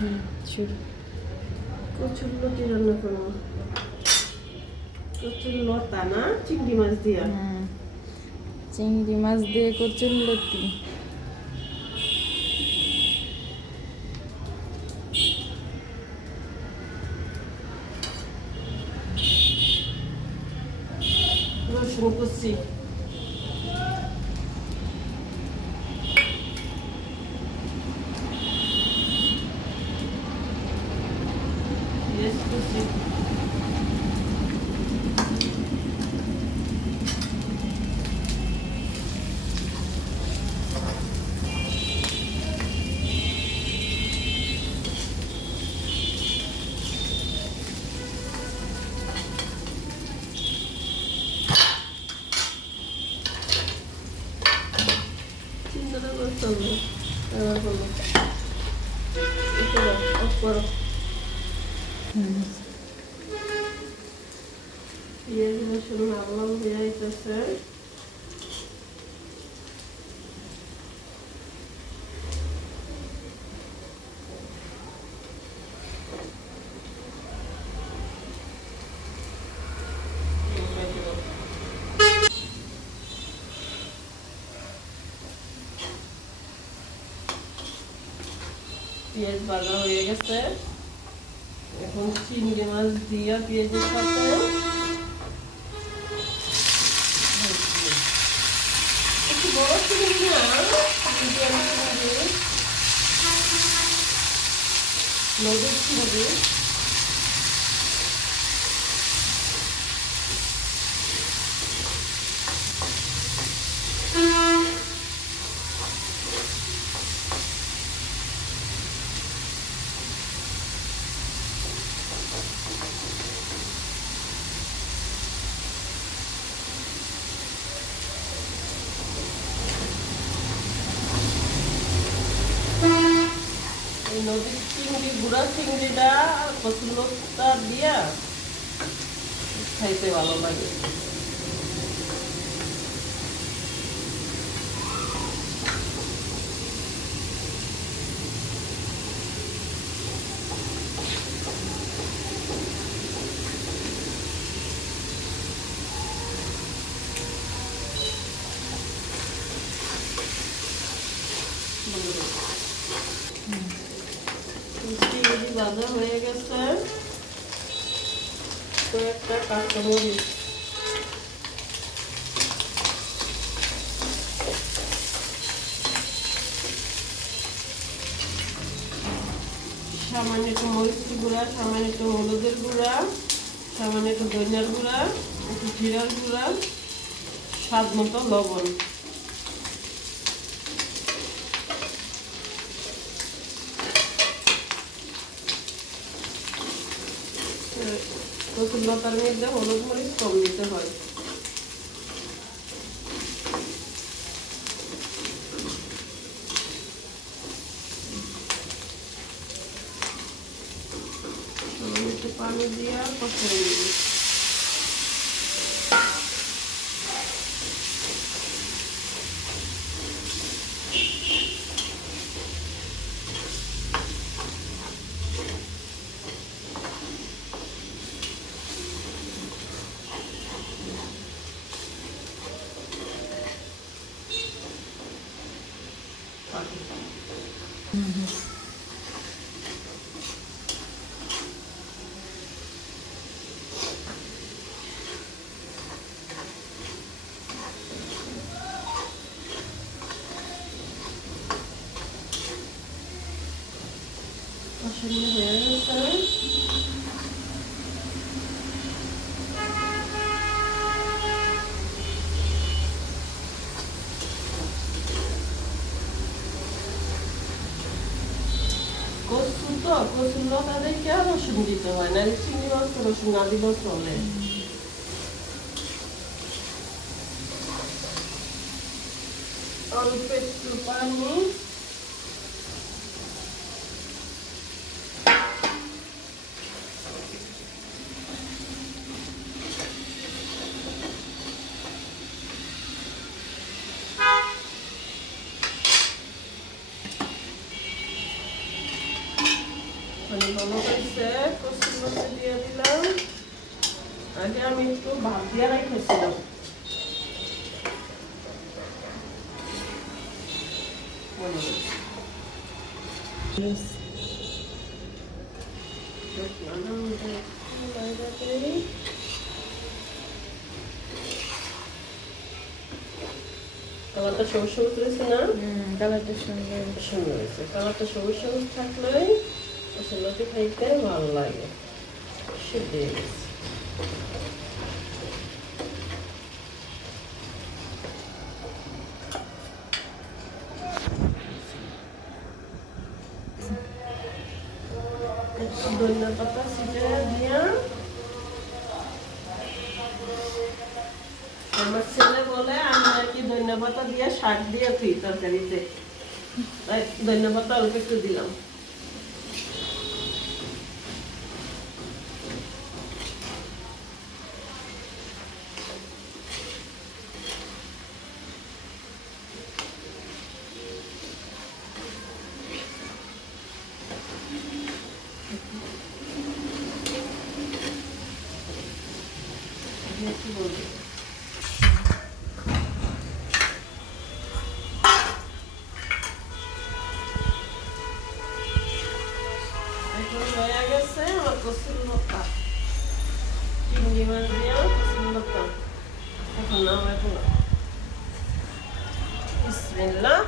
শুরু। কচুর লতি রান্না করবো। কচুর লতা না চিংড়ি মাছ দিয়া? হ্যাঁ, চিংড়ি মাছ দিয়ে কচুর লতি। রসুন কুচি, পেঁয়াজ কুচি, চিন্তাটা করতে হবে। এবার বলো, অফ করো। পেঁয়াজ রসুন লাল লাল হয়ে যাইতেছে। পেঁয়াজ ভাজা হয়ে গেছে, এখন চিংড়ি মাছ দিয়া পেঁয়াজের সাথে একটু বড় চিংড়ি না, মিডিয়াম চিংড়ি, নদীর চিংড়ি। এই নদীর চিংড়ি, গুড়া চিংড়িটা কচুর লতা দিয়া খাইতে ভালো লাগে। চিংড়ি ভাজা হয়ে গেছে, কয়েকটা কাঁচামরিচ, সামান্য একটু মরিচের গুঁড়া, সামান্য একটু হলুদের গুঁড়া, সামান্য একটু ধনিয়ার গুঁড়া, একটু জিরার গুঁড়া, স্বাদ মতো লবণ। কচুর লতার মধ্যে হলুদ মরিচ কম দিতে হয়। একটু পানি দিয়ে কষিয়ে নিবি। কষানো হয়ে গেছে, কচু তো কচুর লতা দেখে রসুন দিতে হয় না, চিংড়ি মাছ রসুন না দিলেও চলে। অল্প একটু পানি, মানে ভালো হয়েছে, কচুর মধ্যে দিয়ে দিলাম। আগে আমি একটু ভাত দিয়ে রেখেছিলাম। কালারটা সবুজ সবুজ রয়েছে না? কালারটা সুন্দর। সুন্দর হয়েছে। কালারটা সবুজ সবুজ থাকলে কচুরলতি খাইতে ভালো লাগে। সিদ্ধ হয়ে গেছে। ধনিয়া পাতা ছিটে দিয়া আমার ছেলে বলে আমি নাকি ধনিয়া পাতা দিয়ে শাক দিয়ে তুই তরকারিতে, তাই ধনিয়া পাতা অল্প একটু দিলাম। একটু বলবো এখন হয়ে গেছে আমার কচুর লতা, চিংড়ি মাছ দিয়ে কচুর লতা। এখন নামাই দিলাম। বিসমিল্লাহ।